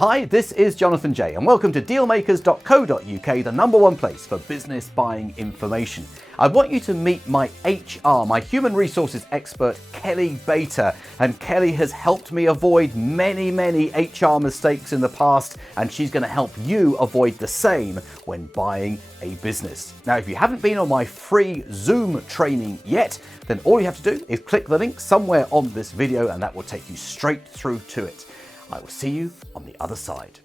Hi, this is Jonathan J, and welcome to dealmakers.co.uk, the #1 place for business buying information. I want you to meet my HR, my human resources expert, Kelly Bater. And Kelly has helped me avoid many HR mistakes in the past, and she's going to help you avoid the same when buying a business. Now, if you haven't been on my free Zoom training yet, then all you have to do is click the link somewhere on this video, and that will take you straight through to it. I will see you on the other side.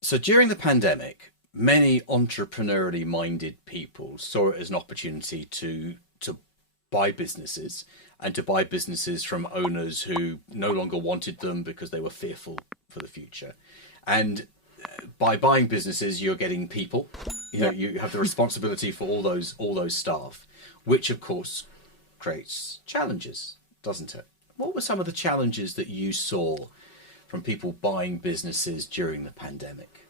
So during the pandemic, many entrepreneurially minded people saw it as an opportunity to buy businesses, and to buy businesses from owners who no longer wanted them because they were fearful for the future. And by buying businesses, you're getting people. You have the responsibility for all those staff, which of course creates challenges, doesn't it? What were some of the challenges that you saw from people buying businesses during the pandemic?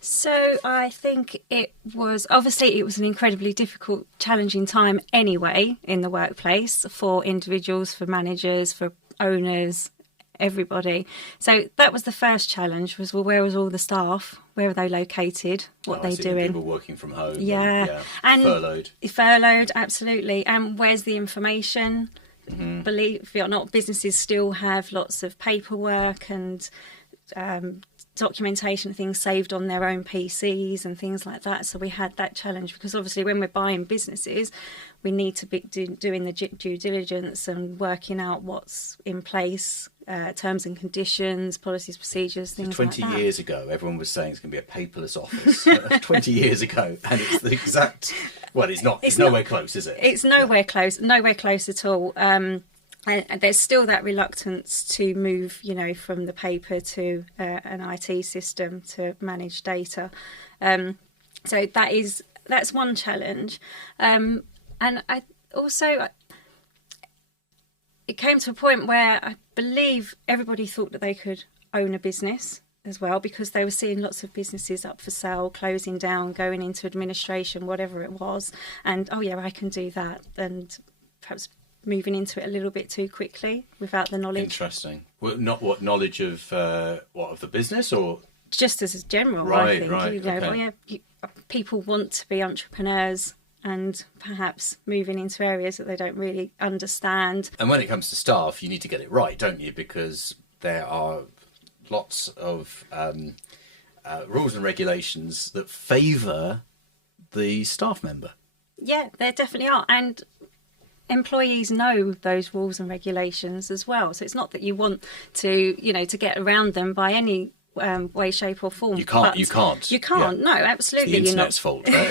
So I think it was an incredibly difficult, challenging time anyway in the workplace for individuals, for managers, for owners, everybody. So that was the first challenge, was, well, where was all the staff? Where are they located? What are they doing? People working from home. And furloughed. Furloughed, absolutely. And where's the information? Mm-hmm. Believe it or not, businesses still have lots of paperwork and documentation, things saved on their own PCs and things like that. So we had that challenge, because obviously when we're buying businesses, we need to be doing the due diligence and working out what's in place, terms and conditions, policies, procedures, things like that. 20 years ago, everyone was saying it's going to be a paperless office. 20 years ago, and it's the exact... Well, it's not. It's nowhere close, is it? It's nowhere close. Nowhere close at all. And there's still that reluctance to move, from the paper to an IT system to manage data. So that's one challenge. And I also, it came to a point where I believe everybody thought that they could own a business as well, because they were seeing lots of businesses up for sale, closing down, going into administration, whatever it was. And, oh yeah, I can do that. And perhaps moving into it a little bit too quickly without the knowledge. Interesting. Well, not what knowledge of of the business, or just as a general. Right, I think. Okay. People want to be entrepreneurs and perhaps moving into areas that they don't really understand. And when it comes to staff, you need to get it right, don't you? Because there are lots of rules and regulations that favour the staff member. Yeah, there definitely are. And employees know those rules and regulations as well. So it's not that you want to, to get around them by any way, shape or form. You can't. Yeah. No, absolutely. It's the internet's fault. Right?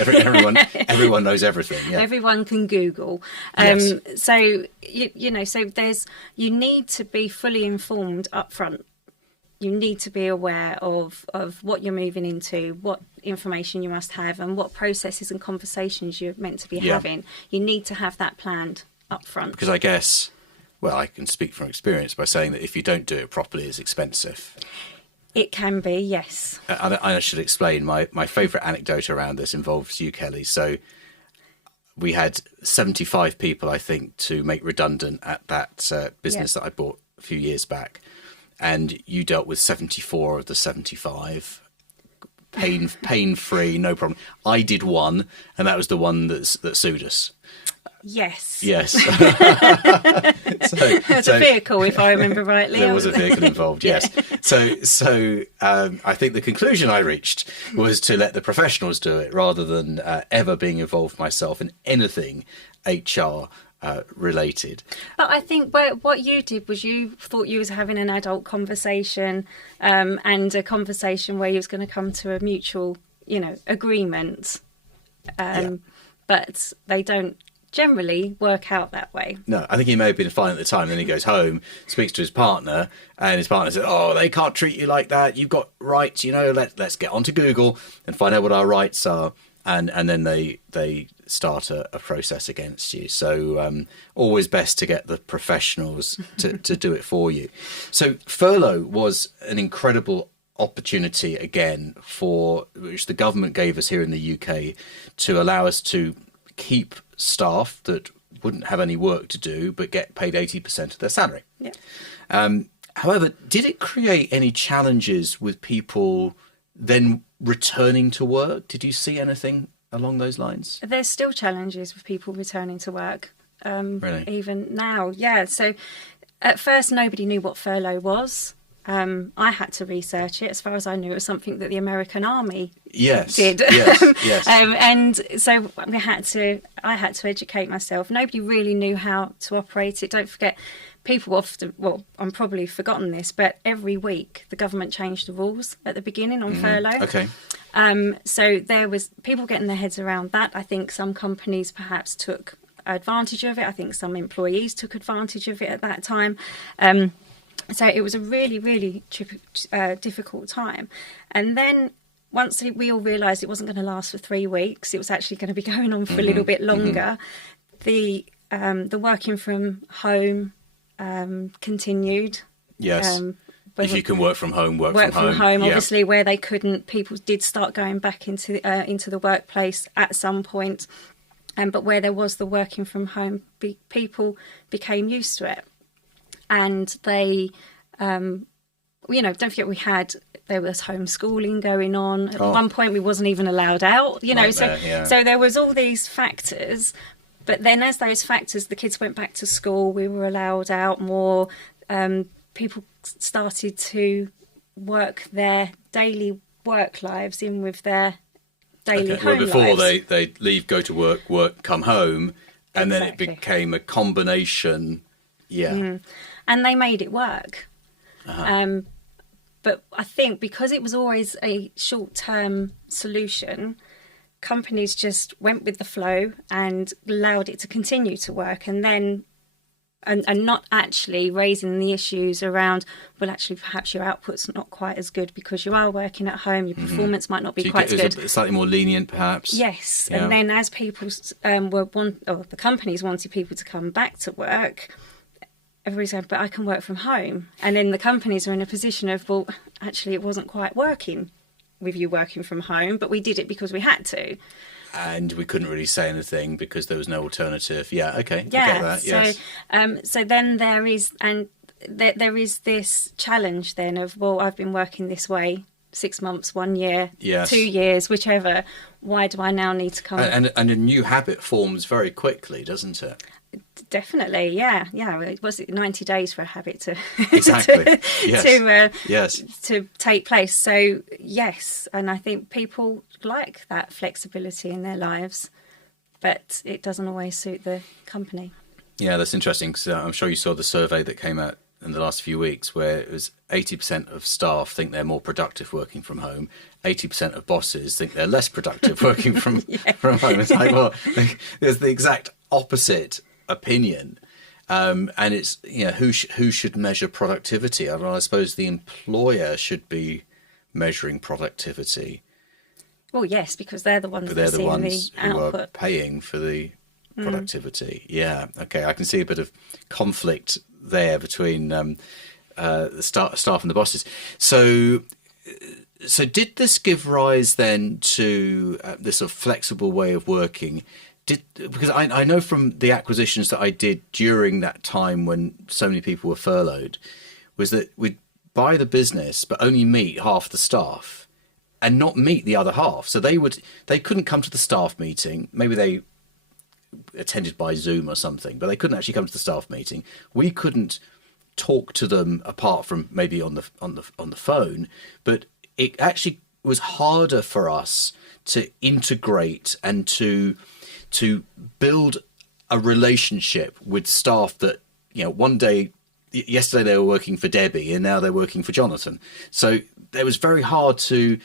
Everyone knows everything. Yeah. Everyone can Google. Yes. So, you need to be fully informed up front. You need to be aware of what you're moving into, what information you must have, and what processes and conversations you're meant to be having. You need to have that planned up front. Because I guess, well, I can speak from experience by saying that if you don't do it properly, it's expensive. It can be, yes. I should explain. My favourite anecdote around this involves you, Kelly. So we had 75 people, I think, to make redundant at that business that I bought a few years back. And you dealt with 74 of the 75, pain-free, no problem. I did one, and that was the one that sued us. Yes. Yes. It was a vehicle, if I remember rightly. There was a vehicle involved, yes. So I think the conclusion I reached was to let the professionals do it, rather than ever being involved myself in anything HR related. But I think what you did was you thought you was having an adult conversation, and a conversation where you was going to come to a mutual, agreement. But they don't generally work out that way. No, I think he may have been fine at the time. Then he goes home, speaks to his partner, and his partner says, "Oh, they can't treat you like that. You've got rights. Let's get onto Google and find out what our rights are." And then they start a process against you. So always best to get the professionals to do it for you. So furlough was an incredible opportunity again, for which the government gave us here in the UK, to allow us to keep staff that wouldn't have any work to do but get paid 80% of their salary. Yeah. However, did it create any challenges with people then returning to work? Did you see anything along those lines? There's still challenges with people returning to work. Really? Even now, yeah. So at first, nobody knew what furlough was. I had to research it. As far as I knew, it was something that the American Army did. Yes, yes. And so I had to educate myself. Nobody really knew how to operate it. Don't forget, people often, well, I'm probably forgotten this, but every week the government changed the rules at the beginning on furlough. Okay. So there was people getting their heads around that. I think some companies perhaps took advantage of it. I think some employees took advantage of it at that time. So it was a really, really difficult time. And then once we all realised it wasn't going to last for 3 weeks, it was actually going to be going on for a little bit longer. The working from home continued. Yes. If you can work from home, work from home. Yeah. Obviously, where they couldn't, people did start going back into the workplace at some point. But where there was the working from home, people became used to it. And they, don't forget there was homeschooling going on. At one point, we wasn't even allowed out, So there was all these factors. But then as those factors, the kids went back to school, we were allowed out more. People started to work their daily work lives in with their daily home lives. Before they leave, go to work, come home, and then it became a combination. Yeah. And they made it work. But I think because it was always a short-term solution, companies just went with the flow and allowed it to continue to work, and then and not actually raising the issues around, well, actually, perhaps your output's not quite as good because you are working at home, your performance might not be quite as good. Slightly more lenient, perhaps. Yes, Yeah. and then as people the companies wanted people to come back to work, everybody said, but I can work from home. And then the companies are in a position of, well, actually, it wasn't quite working with you working from home, but we did it because we had to. And we couldn't really say anything because there was no alternative. Yeah, okay. Yeah, I get that, yes. So then there is this challenge then of, well, I've been working this way 6 months, 1 year, Yes. 2 years, whichever. Why do I now need to come? And a new habit forms very quickly, doesn't it? Definitely, yeah. It was 90 days for a habit to Exactly. Yes. Yes. to take place. So yes, and I think people like that flexibility in their lives, but it doesn't always suit the company. Yeah, that's interesting because I'm sure you saw the survey that came out in the last few weeks where it was 80% of staff think they're more productive working from home. 80% of bosses think they're less productive working from home. It's like, well, there's the exact opposite opinion. And it's, who should measure productivity? I suppose the employer should be measuring productivity. Well, yes, because they're the ones But they're that the see ones the who output. are paying for the productivity. Yeah, okay. I can see a bit of conflict there between the staff and the bosses. So did this give rise then to this sort of flexible way of working? Because I know from the acquisitions that I did during that time when so many people were furloughed, was that we'd buy the business but only meet half the staff and not meet the other half. So they couldn't come to the staff meeting. Maybe they attended by Zoom or something, but they couldn't actually come to the staff meeting. We couldn't talk to them apart from maybe on the phone, but it actually was harder for us to integrate and to build a relationship with staff that, yesterday they were working for Debbie and now they're working for Jonathan. So it was very hard to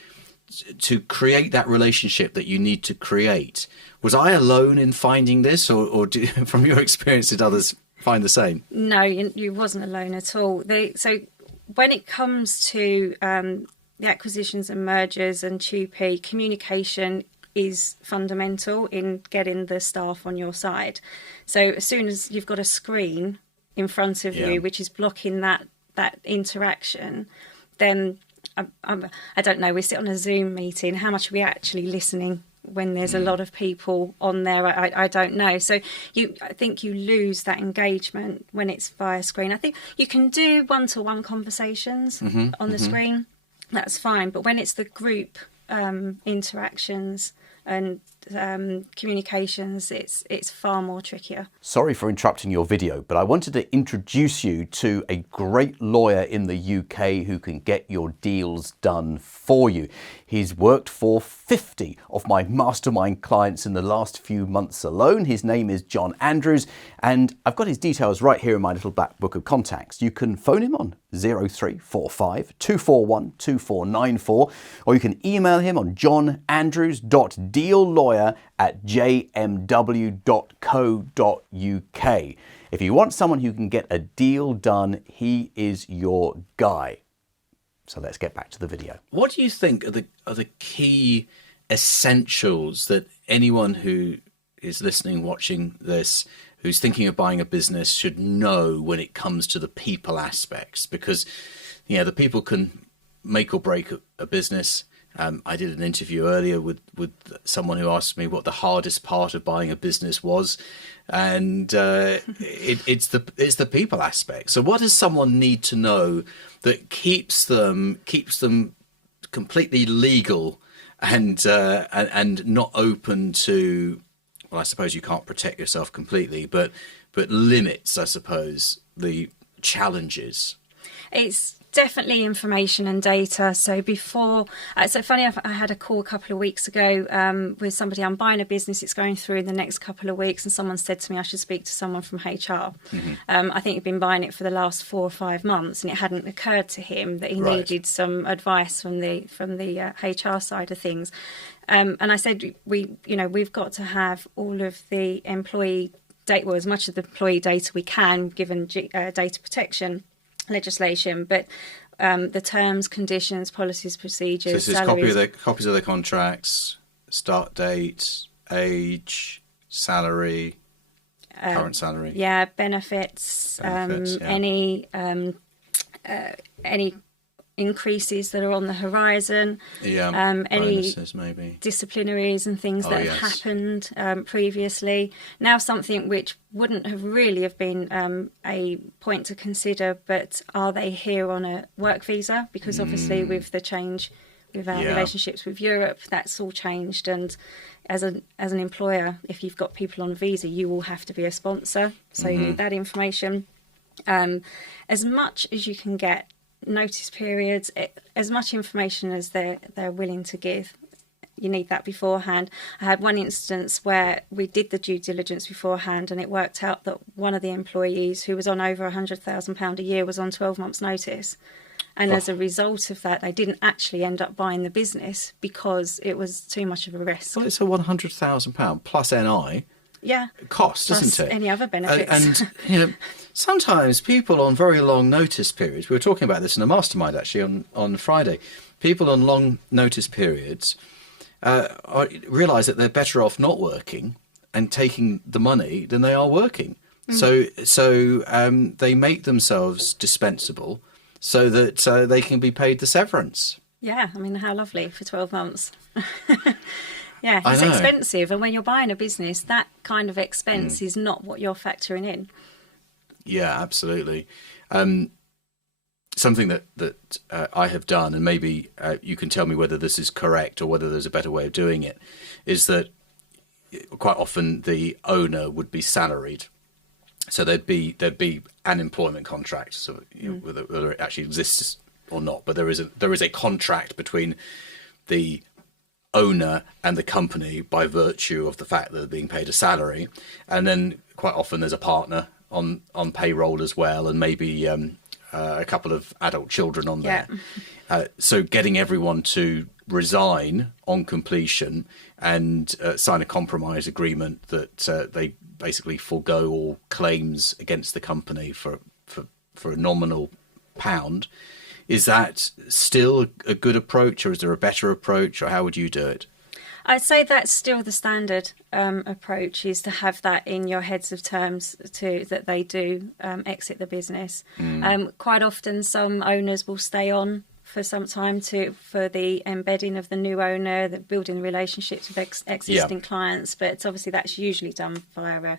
create that relationship that you need to create. Was I alone in finding this, or from your experience, did others find the same? No, you wasn't alone at all. So when it comes to the acquisitions and mergers and TUPE, communication is fundamental in getting the staff on your side. So as soon as you've got a screen in front of you, which is blocking that interaction, then I don't know, we sit on a Zoom meeting, how much are we actually listening when there's a lot of people on there. I don't know. So I think you lose that engagement when it's via screen. I think you can do one-to-one conversations on the screen. That's fine. But when it's the group interactions and communications, it's far more trickier. Sorry for interrupting your video, but I wanted to introduce you to a great lawyer in the UK who can get your deals done for you. He's worked for 50 of my mastermind clients in the last few months alone. His name is John Andrews, and I've got his details right here in my little black book of contacts. You can phone him on 0345 241 2494, or you can email him on johnandrews.deallawyer@jmw.co.uk. If you want someone who can get a deal done, he is your guy. So let's get back to the video. What do you think are the key essentials that anyone who is listening, watching this, who's thinking of buying a business should know when it comes to the people aspects? Because, the people can make or break a business. I did an interview earlier with someone who asked me what the hardest part of buying a business was, and it's the people aspect. So what does someone need to know that keeps them completely legal and not open to, well, I suppose you can't protect yourself completely, but limits, I suppose, the challenges? It's definitely information and data. So so funny enough, I had a call a couple of weeks ago with somebody. I'm buying a business, it's going through in the next couple of weeks, and someone said to me I should speak to someone from HR. I think he'd been buying it for the last 4 or 5 months, and it hadn't occurred to him that he needed some advice from the HR side of things. And I said, we've got to have all of the employee data, well, as much of the employee data we can, given data protection legislation, but the terms, conditions, policies, procedures, so this is salaries. copies of their contracts, start date, age, salary, current salary, benefits, yeah. any increases that are on the horizon, any bonuses, maybe disciplinaries and things that have happened previously. Now, something which wouldn't have really have been a point to consider, but are they here on a work visa? Because obviously with the change with our relationships with Europe, that's all changed. And as an employer, if you've got people on a visa, you will have to be a sponsor. So you need that information. As much as you can get, notice periods, as much information as they're willing to give. You need that beforehand. I had one instance where we did the due diligence beforehand, and it worked out that one of the employees, who was on over £100,000 a year, was on 12 months notice. And as a result of that, they didn't actually end up buying the business because it was too much of a risk. Well, it's a £100,000 plus NI cost, plus isn't it? Any other benefits. And sometimes people on very long notice periods, we were talking about this in a mastermind actually on Friday, people on long notice periods realise that they're better off not working and taking the money than they are working. So they make themselves dispensable so that they can be paid the severance. Yeah, I mean, how lovely for 12 months. Yeah, it's expensive. And when you're buying a business, that kind of expense is not what you're factoring in. Yeah, absolutely. Something that I have done, and maybe you can tell me whether this is correct or whether there's a better way of doing it, is that quite often the owner would be salaried. So there'd be an employment contract, so whether it actually exists or not, but there is a contract between the owner and the company by virtue of the fact that they're being paid a salary, and then quite often there's a partner on payroll as well, and maybe a couple of adult children on there. So getting everyone to resign on completion and sign a compromise agreement that they basically forego all claims against the company for a nominal £1. Is that still a good approach, or is there a better approach, or how would you do it? I'd say that's still the standard approach, is to have that in your heads of terms that they do exit the business. Quite often some owners will stay on for some time for the embedding of the new owner, the building relationships with existing clients. But obviously that's usually done via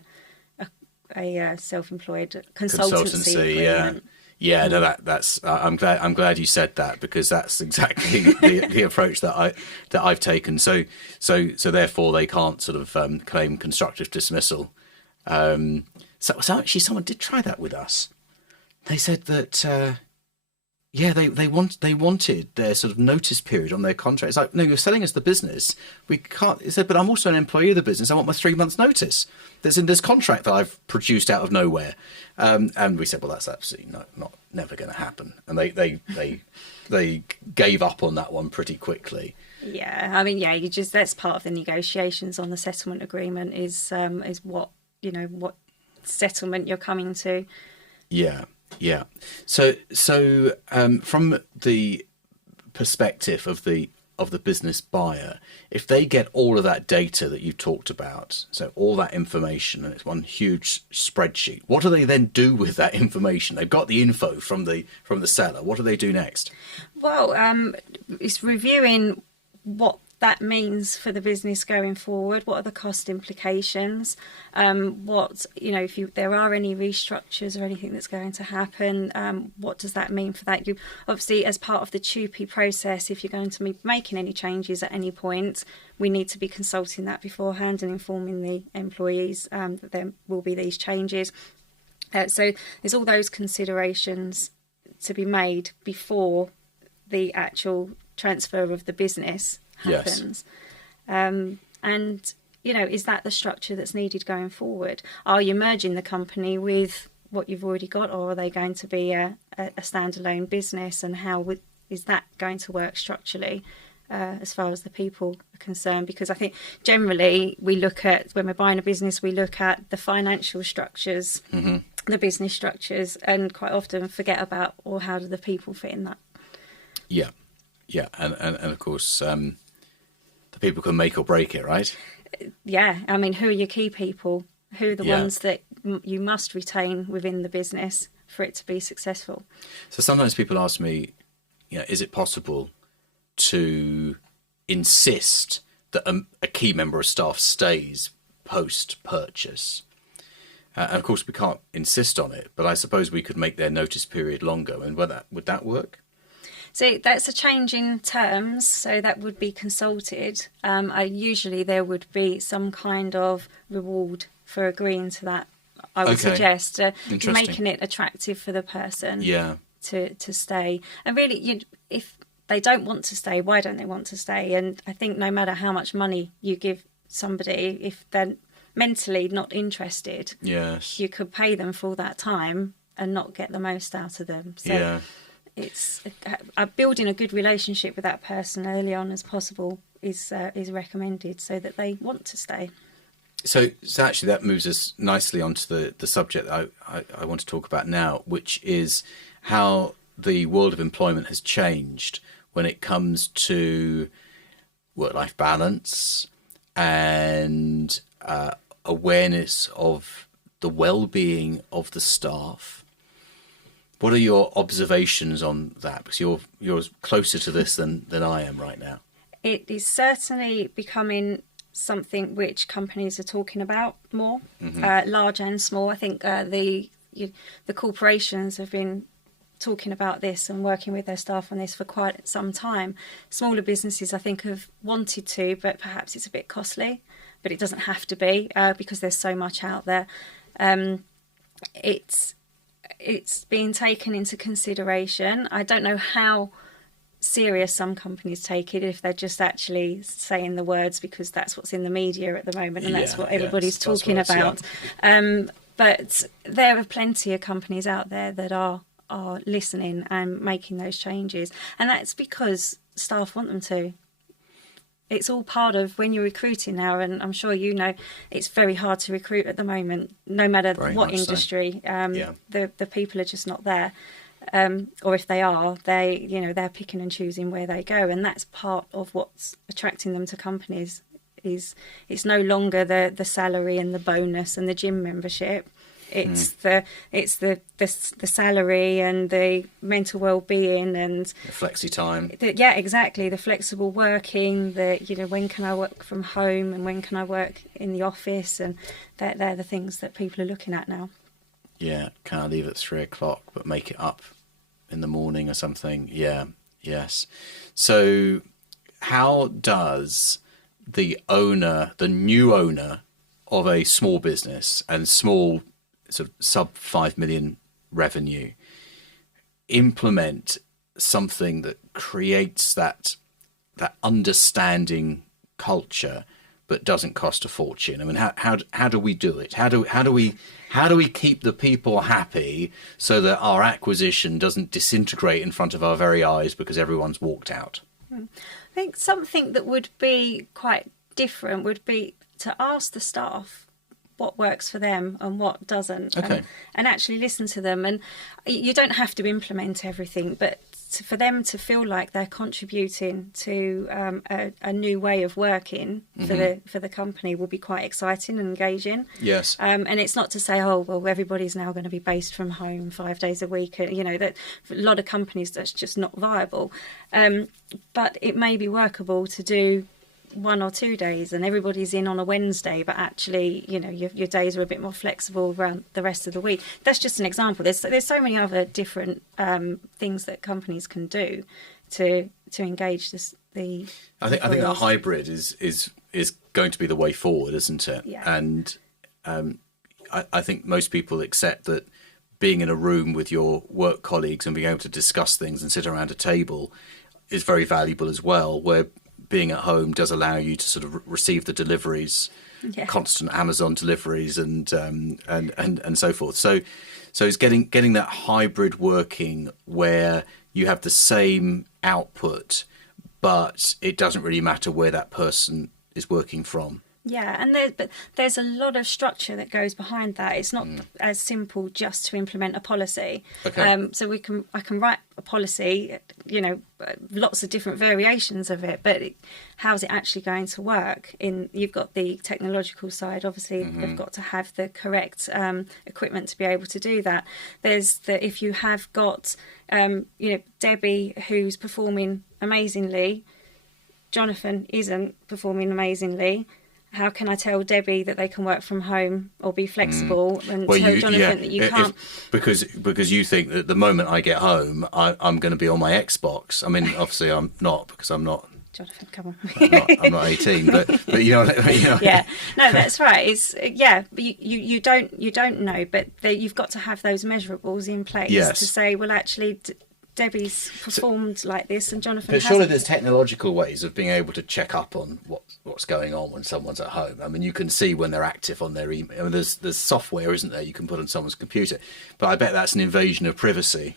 a self-employed consultancy agreement. Yeah, no, that's. I'm glad you said that, because that's exactly the approach that I've taken. So therefore they can't sort of claim constructive dismissal. So actually, someone did try that with us. They said that they wanted their sort of notice period on their contract. It's like, no, you're selling us the business. We can't. He said, but I'm also an employee of the business. I want my 3 months notice that's in this contract that I've produced out of nowhere. And we said, well, that's absolutely never going to happen. And they gave up on that one pretty quickly. Yeah, I mean, that's part of the negotiations on the settlement agreement is what settlement you're coming to. Yeah. So from the perspective of the business buyer, if they get all of that data that you've talked about, so all that information, and it's one huge spreadsheet, what do they then do with that information? They've got the info from the seller. What do they do next? Well, it's reviewing what that means for the business going forward. What are the cost implications? If there are any restructures or anything that's going to happen, what does that mean for that? You obviously, as part of the TUPE process, if you're going to be making any changes at any point, we need to be consulting that beforehand and informing the employees that there will be these changes. So there's all those considerations to be made before the actual transfer of the business happens. Yes. Is that the structure that's needed going forward? Are you merging the company with what you've already got, or are they going to be a standalone business, and how is that going to work structurally as far as the people are concerned? Because I think generally we look at, when we're buying a business, we look at the financial structures, the business structures, and quite often forget about, or how do the people fit in that? Yeah, and of course, the people can make or break it, right? Yeah, I mean, who are your key people? Who are the ones that you must retain within the business for it to be successful? So sometimes people ask me, is it possible to insist that a key member of staff stays post-purchase? And of course, we can't insist on it, but I suppose we could make their notice period longer. And would that work? So that's a change in terms, so that would be consulted. Usually there would be some kind of reward for agreeing to that, I would suggest, making it attractive for the person to stay. And really, if they don't want to stay, why don't they want to stay? And I think no matter how much money you give somebody, if they're mentally not interested, you could pay them for that time and not get the most out of them. So it's building a good relationship with that person early on as possible is recommended, so that they want to stay. So actually that moves us nicely onto the subject that I want to talk about now, which is how the world of employment has changed when it comes to work-life balance and awareness of the well-being of the staff. What are your observations on that? Because you're closer to this than I am right now. It is certainly becoming something which companies are talking about more, large and small. I think the corporations have been talking about this and working with their staff on this for quite some time. Smaller businesses, I think, have wanted to, but perhaps it's a bit costly. But it doesn't have to be because there's so much out there. It's being taken into consideration. I don't know how serious some companies take it, if they're just actually saying the words because that's what's in the media at the moment and that's what everybody's talking about. But there are plenty of companies out there that are listening and making those changes, and that's because staff want them to. It's all part of when you're recruiting now, and I'm sure it's very hard to recruit at the moment, no matter what industry. The people are just not there, or if they are, they're picking and choosing where they go, and that's part of what's attracting them to companies. Is it's no longer the salary and the bonus and the gym membership. It's the salary and the mental well-being and the flexi time. Yeah, exactly. The flexible working. When can I work from home and when can I work in the office, and they're the things that people are looking at now. Yeah, can I leave at 3:00 but make it up in the morning or something? Yeah, yes. So, how does the new owner of a small business and small sort of sub 5 million revenue implement something that creates that understanding culture but doesn't cost a fortune? I mean, how do we do it? How do we keep the people happy so that our acquisition doesn't disintegrate in front of our very eyes because everyone's walked out? I think something that would be quite different would be to ask the staff what works for them and what doesn't, okay. and actually listen to them. And you don't have to implement everything, but for them to feel like they're contributing to a new way of working for the company will be quite exciting and engaging. Yes. And it's not to say, oh, well, everybody's now going to be based from home 5 days a week. That for a lot of companies that's just not viable. But it may be workable to do 1 or 2 days and everybody's in on a Wednesday, but actually your days are a bit more flexible around the rest of the week. That's just an example. There's so many other different things that companies can do to engage the I think that hybrid is going to be the way forward, isn't it? Yeah. And I think most people accept that being in a room with your work colleagues and being able to discuss things and sit around a table is very valuable as well, where being at home does allow you to sort of receive the deliveries, constant Amazon deliveries and so forth. So it's getting that hybrid working where you have the same output, but it doesn't really matter where that person is working from. Yeah, and there's a lot of structure that goes behind that. It's not as simple just to implement a policy. Okay. So I can write a policy, lots of different variations of it, but how's it actually going to work? You've got the technological side. Obviously, they've got to have the correct equipment to be able to do that. There's if you have got, Debbie who's performing amazingly, Jonathan isn't performing amazingly. How can I tell Debbie that they can work from home or be flexible and tell Jonathan that you can't? Because you think that the moment I get home, I'm going to be on my Xbox. I mean, obviously I'm not, because I'm not. Jonathan, come on. I'm not 18, but you know. Yeah, no, that's right. It's but you don't know, but you've got to have those measurables in place to say, well, actually, Debbie's performed like this and Jonathan hasn't. But surely there's technological ways of being able to check up on what's going on when someone's at home. I mean, you can see when they're active on their email. I mean, there's software, isn't there, you can put on someone's computer. But I bet that's an invasion of privacy.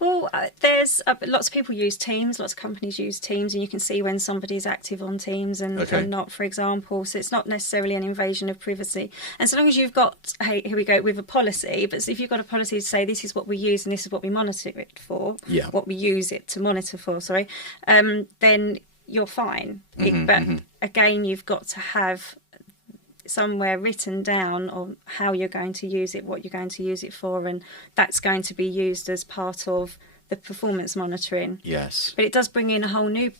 Well, there's lots of people use Teams, lots of companies use Teams, and you can see when somebody's active on Teams and not, for example. So it's not necessarily an invasion of privacy. And so long as you've got, hey, here we go, with a policy, but if you've got a policy to say this is what we use and this is what we monitor it for, what we use it to monitor for, then you're fine. Again, you've got to have somewhere written down on how you're going to use it, what you're going to use it for, and that's going to be used as part of the performance monitoring. Yes. But it does bring in a whole new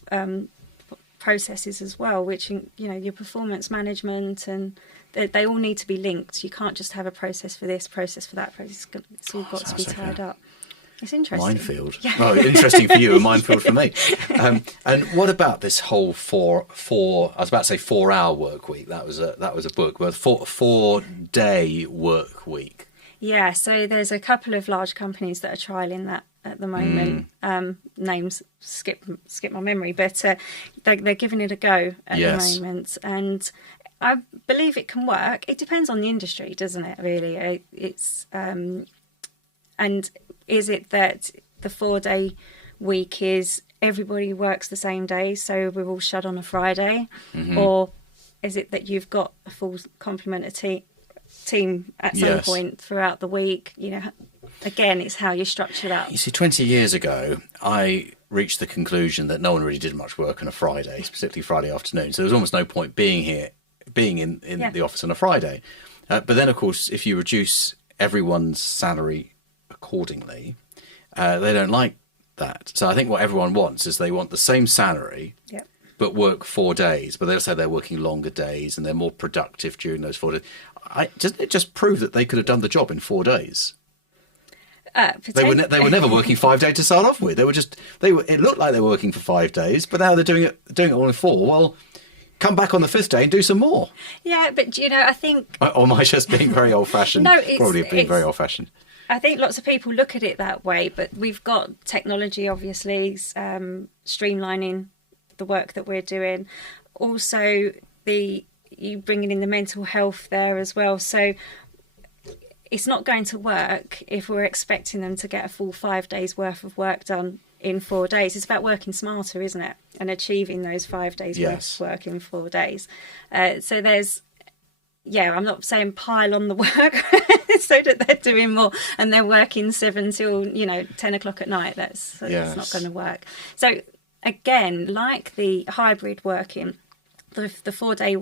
processes as well, which, your performance management, and they all need to be linked. You can't just have a process for this, process for that, process. It's all got to be tied up. It's interesting. Minefield. Yeah. Oh, interesting for you, a minefield for me. And what about this whole I was about to say 4-hour work week. That was a book, but 4-day work week. Yeah. So there's a couple of large companies that are trialing that at the moment. Names skip my memory, but they're giving it a go at the moment, and I believe it can work. It depends on the industry, doesn't it? Really, it's and is it that the 4-day week is everybody works the same day, so we're all shut on a Friday, or is it that you've got a full complement of team at some point throughout the week? Again, it's how you structure that. You see, 20 years ago, I reached the conclusion that no one really did much work on a Friday, specifically Friday afternoon. So there was almost no point being in the office on a Friday. But then, of course, if you reduce everyone's salary accordingly, they don't like that. So I think what everyone wants is they want the same salary, Yep. but work 4 days. But they'll say they're working longer days and they're more productive during those 4 days. Doesn't it just prove that they could have done the job in 4 days? They were never working 5 days to start off with. It looked like they were working for 5 days, but now they're doing it all in 4. Well, come back on the 5th day and do some more. Yeah, but I think... Or am I just being very old-fashioned? No, Probably being very old-fashioned. I think lots of people look at it that way, but we've got technology, obviously, streamlining the work that we're doing. Also, you bringing in the mental health there as well. So it's not going to work if we're expecting them to get a full 5 days worth of work done in 4 days. It's about working smarter, isn't it? And achieving those 5 days worth of work in 4 days. So there's... Yeah, I'm not saying pile on the work so that they're doing more and they're working 7 till 10 o'clock at night. That's not going to work. So again, like the hybrid working, the 4 day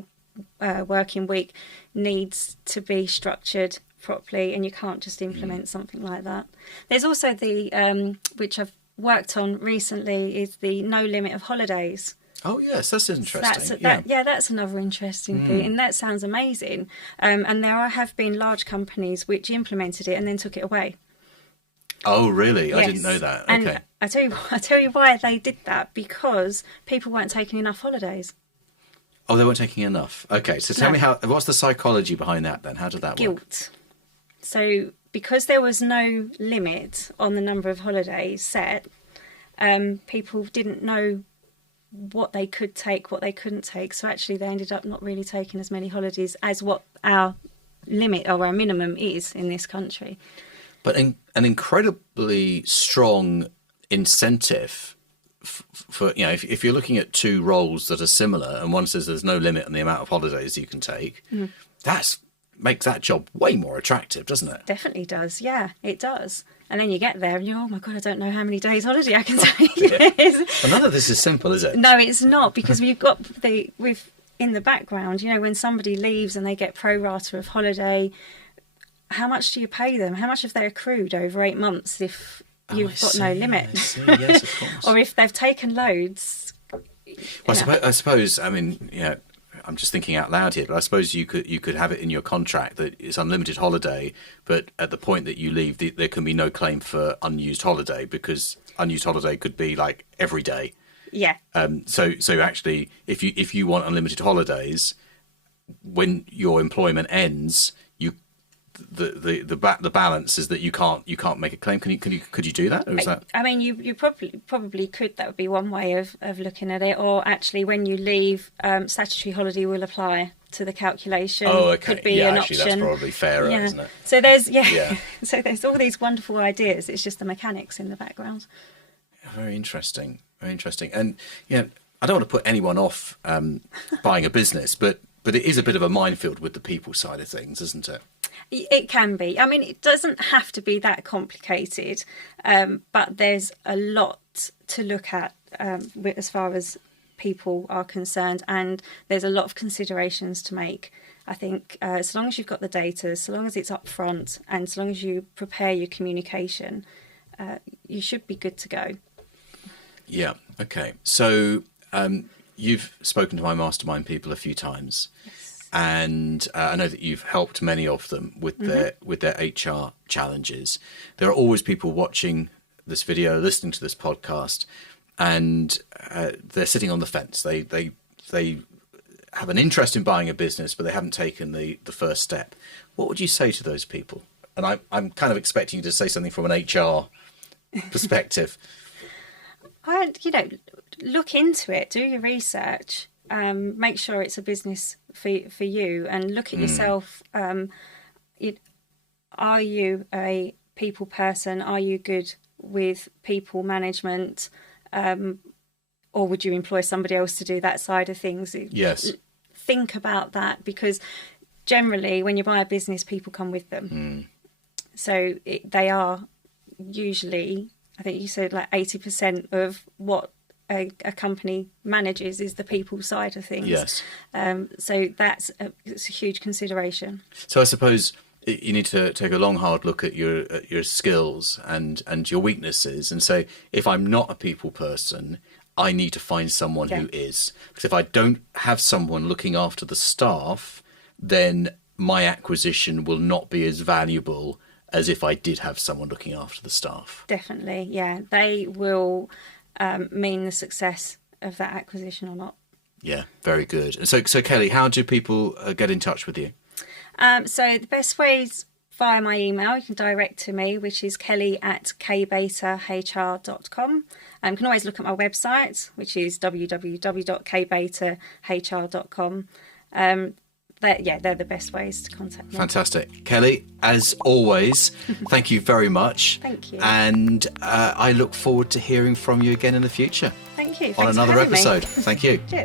working week needs to be structured properly, and you can't just implement something like that. There's also the which I've worked on recently is the no limit of holidays. Oh yes, that's interesting. That's another interesting thing, and that sounds amazing. And there have been large companies which implemented it and then took it away. Oh really? Yes. I didn't know that. And okay. I tell you why they did that, because people weren't taking enough holidays. Oh, they weren't taking enough. Okay, so tell me what's the psychology behind that then? How did that work? Guilt. So because there was no limit on the number of holidays set, people didn't know what they could take, what they couldn't take. So actually they ended up not really taking as many holidays as what our limit or our minimum is in this country. But an incredibly strong incentive for if you're looking at two roles that are similar and one says there's no limit on the amount of holidays you can take, that makes that job way more attractive, doesn't it? Definitely does. Yeah, it does. And then you get there and you're, oh my God, I don't know how many days holiday I can take. Well, none of this is simple, is it? No, it's not, because we've got in the background, when somebody leaves and they get pro rata of holiday, how much do you pay them? How much have they accrued over 8 months if you've got no limit? Yes, of course. Or if they've taken loads. Well, I suppose, I'm just thinking out loud here, but I suppose you could have it in your contract that it's unlimited holiday, but at the point that you leave, there can be no claim for unused holiday, because unused holiday could be like every day. Yeah. So actually, if you want unlimited holidays, when your employment ends, the balance is that you can't make a claim. Could you do that? Or is that... I mean, you probably could. That would be one way of looking at it. Or actually, when you leave, statutory holiday will apply to the calculation. Oh, okay. Could be an actually, option. that's probably fairer, isn't it? So there's so there's all these wonderful ideas. It's just the mechanics in the background. Very interesting. Very interesting. And I don't want to put anyone off buying a business, but it is a bit of a minefield with the people side of things, isn't it? It can be. I mean, it doesn't have to be that complicated, but there's a lot to look at as far as people are concerned, and there's a lot of considerations to make. I think as long as you've got the data, so long as it's upfront, and so long as you prepare your communication, you should be good to go. Yeah. Okay. So you've spoken to my mastermind people a few times. Yes. And I know that you've helped many of them with their HR challenges. There are always people watching this video, listening to this podcast, and they're sitting on the fence. They have an interest in buying a business, but they haven't taken the first step. What would you say to those people? And I'm kind of expecting you to say something from an HR perspective. Look into it, do your research. Make sure it's a business for you, and look at yourself. Are you a people person? Are you good with people management? Or would you employ somebody else to do that side of things? Yes. Think about that, because generally when you buy a business, people come with them. So they are usually, I think you said like 80% of what a company manages is the people side of things. Yes. So it's a huge consideration. So I suppose you need to take a long, hard look at your skills and your weaknesses, and say, if I'm not a people person, I need to find someone who is. Because if I don't have someone looking after the staff, then my acquisition will not be as valuable as if I did have someone looking after the staff. Definitely, yeah. They will mean the success of that acquisition or not. Yeah, very good. And so Kelly, how do people get in touch with you? So the best way is via my email. You can direct to me, which is kelly@kbetahr.com. You can always look at my website, which is www.kbetahr.com. They're the best ways to contact me. Fantastic. Kelly, as always, thank you very much. Thank you. And I look forward to hearing from you again in the future. Thank you. On Thanks for another having me. episode. Thank you. Cheers.